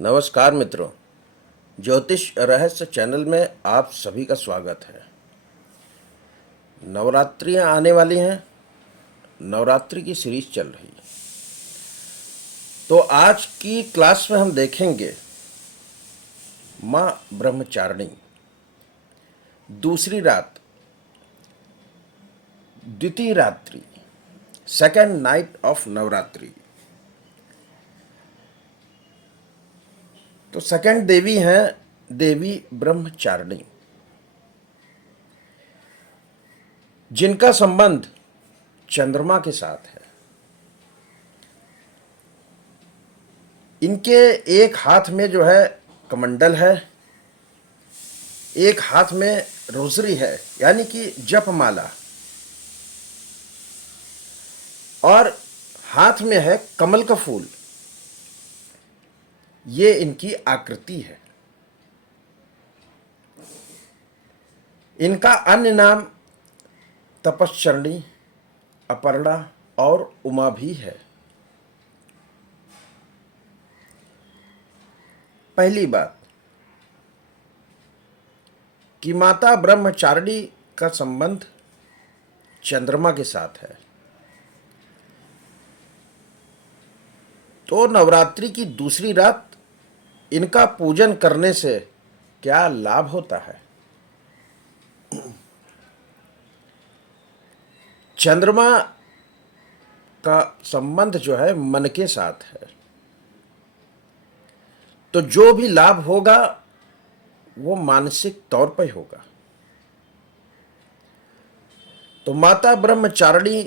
नमस्कार मित्रों, ज्योतिष रहस्य चैनल में आप सभी का स्वागत है। नवरात्रियां आने वाली हैं। नवरात्रि की सीरीज चल रही है। तो आज की क्लास में हम देखेंगे माँ ब्रह्मचारिणी, दूसरी रात, द्वितीय रात्रि, सेकेंड नाइट ऑफ नवरात्रि। तो सेकेंड देवी हैं देवी ब्रह्मचारिणी, जिनका संबंध चंद्रमा के साथ है। इनके एक हाथ में जो है कमंडल है, एक हाथ में रोजरी है यानी कि जपमाला, और हाथ में है कमल का फूल। ये इनकी आकृति है। इनका अन्य नाम तपश्चरणी, अपर्णा और उमा भी है। पहली बात कि माता ब्रह्मचारिणी का संबंध चंद्रमा के साथ है। तो नवरात्रि की दूसरी रात इनका पूजन करने से क्या लाभ होता है? चंद्रमा का संबंध जो है मन के साथ है। तो जो भी लाभ होगा वो मानसिक तौर पर होगा। तो माता ब्रह्मचारिणी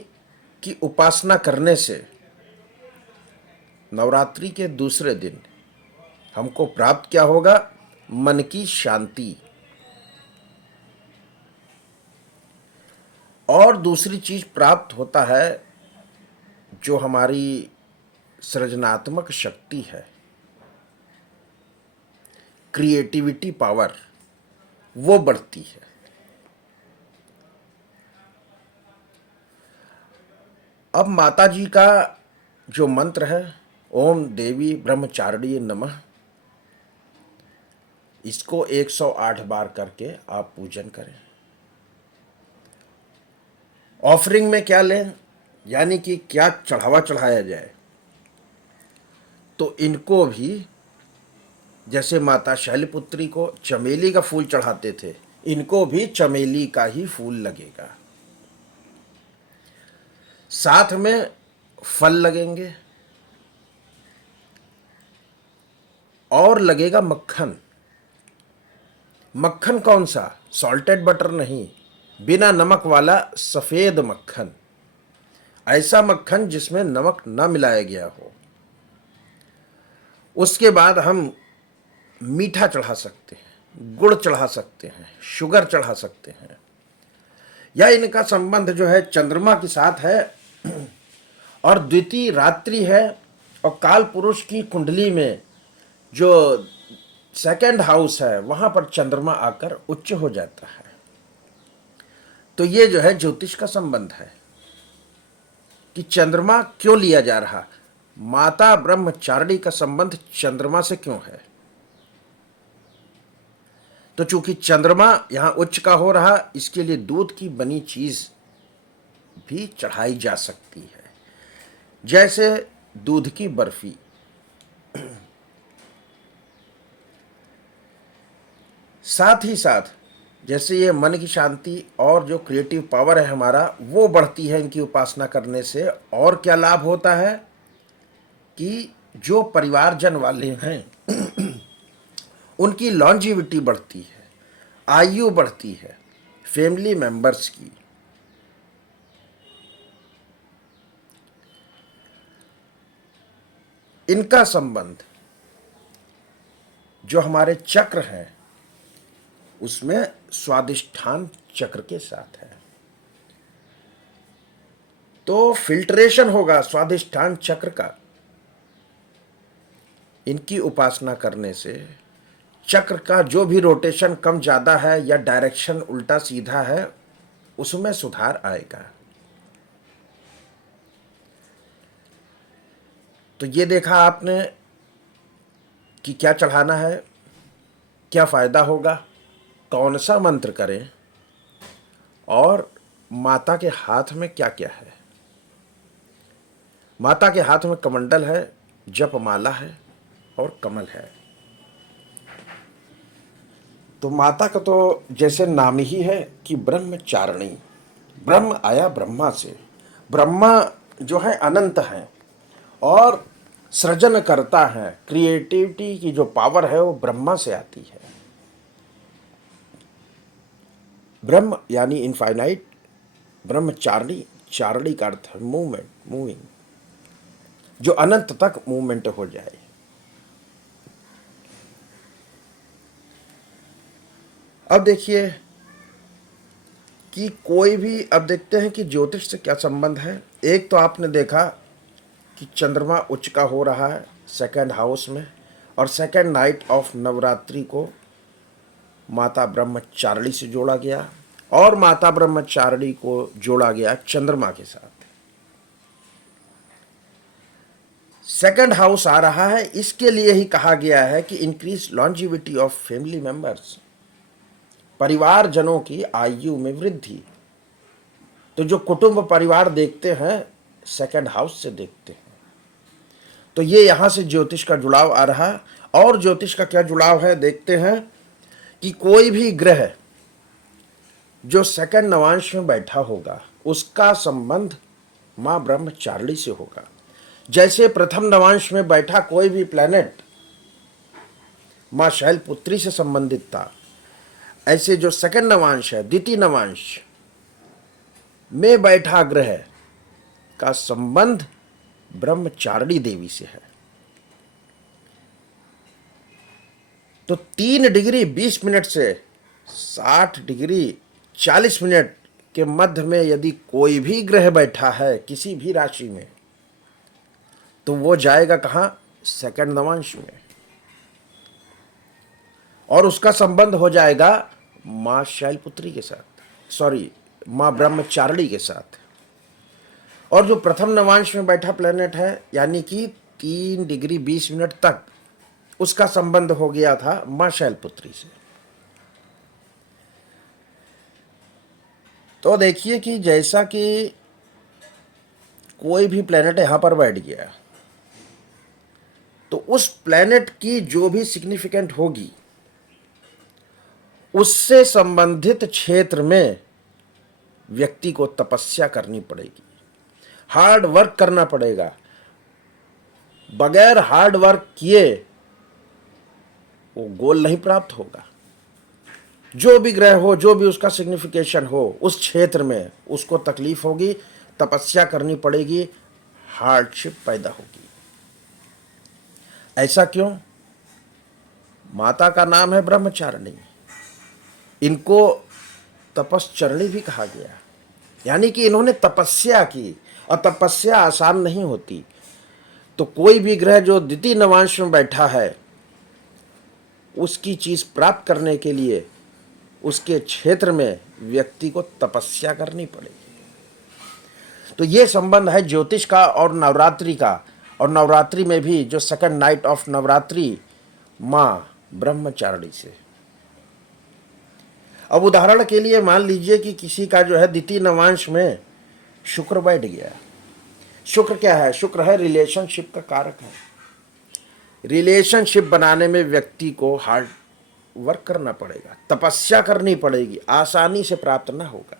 की उपासना करने से नवरात्रि के दूसरे दिन हमको प्राप्त क्या होगा? मन की शांति। और दूसरी चीज प्राप्त होता है, जो हमारी सृजनात्मक शक्ति है, क्रिएटिविटी पावर, वो बढ़ती है। अब माता जी का जो मंत्र है, ओम देवी ब्रह्मचारिणी नमः, इसको 108 बार करके आप पूजन करें। ऑफरिंग में क्या लें, यानी कि क्या चढ़ावा चढ़ाया जाए, तो इनको भी, जैसे माता शैलपुत्री को चमेली का फूल चढ़ाते थे, इनको भी चमेली का ही फूल लगेगा। साथ में फल लगेंगे और लगेगा मक्खन। मक्खन कौन सा? सॉल्टेड बटर नहीं, बिना नमक वाला सफेद मक्खन। ऐसा मक्खन जिसमें नमक न मिलाया गया हो। उसके बाद हम मीठा चढ़ा सकते हैं, गुड़ चढ़ा सकते हैं, शुगर चढ़ा सकते हैं। या इनका संबंध जो है चंद्रमा के साथ है और द्वितीय रात्रि है, और काल पुरुष की कुंडली में जो सेकंड हाउस है वहां पर चंद्रमा आकर उच्च हो जाता है। तो ये जो है ज्योतिष का संबंध है कि चंद्रमा क्यों लिया जा रहा, माता ब्रह्मचारिणी का संबंध चंद्रमा से क्यों है। तो चूंकि चंद्रमा यहां उच्च का हो रहा, इसके लिए दूध की बनी चीज भी चढ़ाई जा सकती है, जैसे दूध की बर्फी। साथ ही साथ जैसे ये मन की शांति और जो क्रिएटिव पावर है हमारा, वो बढ़ती है इनकी उपासना करने से। और क्या लाभ होता है कि जो परिवारजन वाले हैं उनकी लॉन्जिविटी बढ़ती है, आयु बढ़ती है फैमिली मेंबर्स की। इनका संबंध जो हमारे चक्र हैं उसमें स्वादिष्ठान चक्र के साथ है। तो फिल्ट्रेशन होगा स्वादिष्ठान चक्र का। इनकी उपासना करने से चक्र का जो भी रोटेशन कम ज्यादा है या डायरेक्शन उल्टा सीधा है, उसमें सुधार आएगा। तो ये देखा आपने कि क्या चढ़ाना है, क्या फायदा होगा, कौन सा मंत्र करें और माता के हाथ में क्या क्या है। माता के हाथ में कमंडल है, जपमाला है और कमल है। तो माता का तो जैसे नाम ही है कि ब्रह्मचारिणी, ब्रह्म आया ब्रह्मा से। ब्रह्मा जो है अनंत है और सृजन करता है, क्रिएटिविटी की जो पावर है वो ब्रह्मा से आती है। ब्रह्म यानी इनफाइनाइट, ब्रह्मचारिणी, चारिणी का अर्थ है मूवमेंट, मूविंग, जो अनंत तक मूवमेंट हो जाए। अब देखिए कि कोई भी, अब देखते हैं कि ज्योतिष से क्या संबंध है। एक तो आपने देखा कि चंद्रमा उच्च का हो रहा है सेकंड हाउस में, और सेकंड नाइट ऑफ नवरात्रि को माता ब्रह्मचारिणी से जोड़ा गया और माता ब्रह्मचारिणी को जोड़ा गया चंद्रमा के साथ। सेकंड हाउस आ रहा है, इसके लिए ही कहा गया है कि increase longevity of family members, परिवार जनों की आयु में वृद्धि। तो जो कुटुंब परिवार देखते हैं सेकंड हाउस से देखते हैं। तो ये यहां से ज्योतिष का जुड़ाव आ रहा है। और ज्योतिष का क्या जुड़ाव है देखते हैं कि कोई भी ग्रह जो सेकंड नवांश में बैठा होगा उसका संबंध मां ब्रह्मचारिणी से होगा। जैसे प्रथम नवांश में बैठा कोई भी प्लैनेट मां शैलपुत्री से संबंधित था, ऐसे जो सेकंड नवांश है, द्वितीय नवांश में बैठा ग्रह का संबंध ब्रह्मचारिणी देवी से है। तो 3 डिग्री 20 मिनट से 60 डिग्री 40 मिनट के मध्य में यदि कोई भी ग्रह बैठा है किसी भी राशि में, तो वो जाएगा कहां? सेकंड नवांश में, और उसका संबंध हो जाएगा मां शैलपुत्री के साथ, सॉरी मां ब्रह्मचारिणी के साथ। और जो प्रथम नवांश में बैठा प्लेनेट है यानी कि 3 डिग्री 20 मिनट तक उसका संबंध हो गया था मां शैलपुत्री से। तो देखिए कि जैसा कि कोई भी प्लेनेट यहां पर बैठ गया तो उस प्लेनेट की जो भी सिग्निफिकेंट होगी उससे संबंधित क्षेत्र में व्यक्ति को तपस्या करनी पड़ेगी, हार्ड वर्क करना पड़ेगा। बगैर हार्ड वर्क किए वो गोल नहीं प्राप्त होगा। जो भी ग्रह हो, जो भी उसका सिग्निफिकेशन हो, उस क्षेत्र में उसको तकलीफ होगी, तपस्या करनी पड़ेगी, हार्डशिप पैदा होगी। ऐसा क्यों? माता का नाम है ब्रह्मचारिणी, इनको तपश्चरणी भी कहा गया, यानी कि इन्होंने तपस्या की, और तपस्या आसान नहीं होती। तो कोई भी ग्रह जो द्वितीय नवांश में बैठा है उसकी चीज प्राप्त करने के लिए उसके क्षेत्र में व्यक्ति को तपस्या करनी पड़ेगी। तो ये संबंध है ज्योतिष का और नवरात्रि का। और नवरात्रि में भी जो सेकंड नाइट ऑफ नवरात्रि मां ब्रह्मचारिणी से। अब उदाहरण के लिए मान लीजिए कि किसी का जो है द्वितीय नवांश में शुक्र बैठ गया। शुक्र क्या है? शुक्र है रिलेशनशिप का कारक है। रिलेशनशिप बनाने में व्यक्ति को हार्ड वर्क करना पड़ेगा, तपस्या करनी पड़ेगी, आसानी से प्राप्त ना होगा।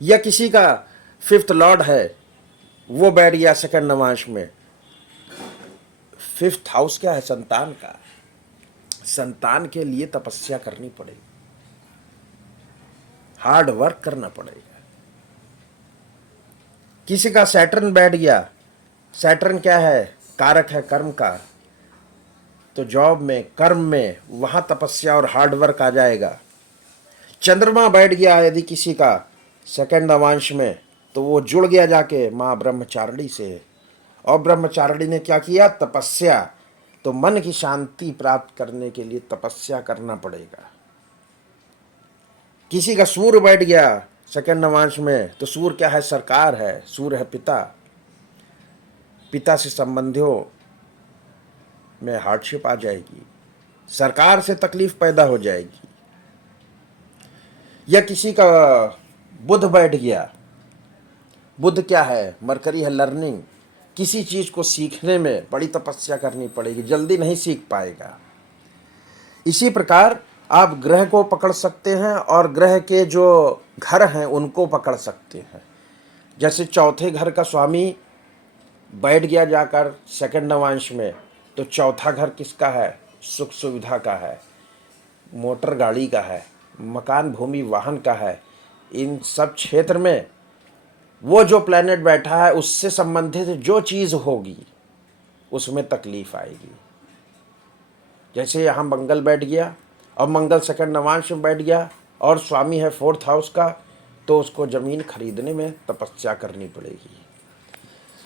या किसी का 5th लॉर्ड है, वो बैठ गया सेकंड नवांश में। 5th हाउस क्या है? संतान का। संतान के लिए तपस्या करनी पड़ेगी, हार्ड वर्क करना पड़ेगा। किसी का सैटर्न बैठ गया। सैटर्न क्या है? कारक है कर्म का। तो जॉब में, कर्म में, वहां तपस्या और हार्ड वर्क आ जाएगा। चंद्रमा बैठ गया यदि किसी का सेकंड नवांश में, तो वो जुड़ गया जाके मां ब्रह्मचारिणी से। और ब्रह्मचारिणी ने क्या किया? तपस्या। तो मन की शांति प्राप्त करने के लिए तपस्या करना पड़ेगा। किसी का सूर्य बैठ गया सेकंड नवांश में, तो सूर्य क्या है? सरकार है, सूर्य है पिता। पिता से संबंधियों में हार्डशिप आ जाएगी, सरकार से तकलीफ पैदा हो जाएगी, या किसी का बुध बैठ गया। बुध क्या है? मरकरी है लर्निंग। किसी चीज़ को सीखने में बड़ी तपस्या करनी पड़ेगी, जल्दी नहीं सीख पाएगा। इसी प्रकार आप ग्रह को पकड़ सकते हैं और ग्रह के जो घर हैं उनको पकड़ सकते हैं। जैसे चौथे घर का स्वामी बैठ गया जाकर सेकंड नवांश में, तो चौथा घर किसका है? सुख सुविधा का है, मोटर गाड़ी का है, मकान भूमि वाहन का है। इन सब क्षेत्र में वो जो प्लैनेट बैठा है उससे संबंधित जो चीज़ होगी उसमें तकलीफ आएगी। जैसे यहाँ मंगल बैठ गया और मंगल सेकंड नवांश में बैठ गया और स्वामी है फोर्थ हाउस का, तो उसको ज़मीन खरीदने में तपस्या करनी पड़ेगी।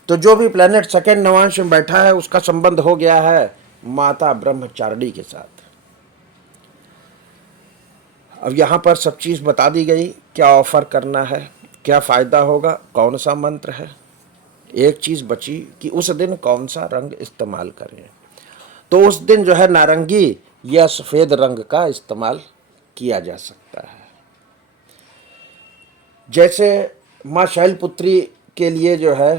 तो जो भी प्लैनेट सेकंड नवांश में बैठा है उसका संबंध हो गया है माता ब्रह्मचारिणी के साथ। अब यहाँ पर सब चीज़ बता दी गई, क्या ऑफर करना है, क्या फ़ायदा होगा, कौन सा मंत्र है। एक चीज़ बची कि उस दिन कौन सा रंग इस्तेमाल करें। तो उस दिन जो है नारंगी या सफ़ेद रंग का इस्तेमाल किया जा सकता है। जैसे माँ शैलपुत्री के लिए जो है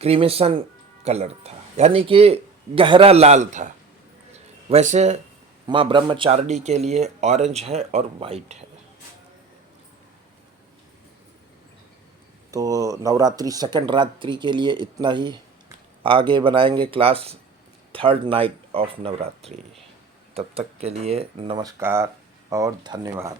क्रीमेशन कलर था, यानी कि गहरा लाल था, वैसे माँ ब्रह्मचारिणी के लिए ऑरेंज है और वाइट है। तो नवरात्रि सेकंड रात्रि के लिए इतना ही। आगे बनाएंगे class third night of Navratri. तब तक के लिए नमस्कार और धन्यवाद।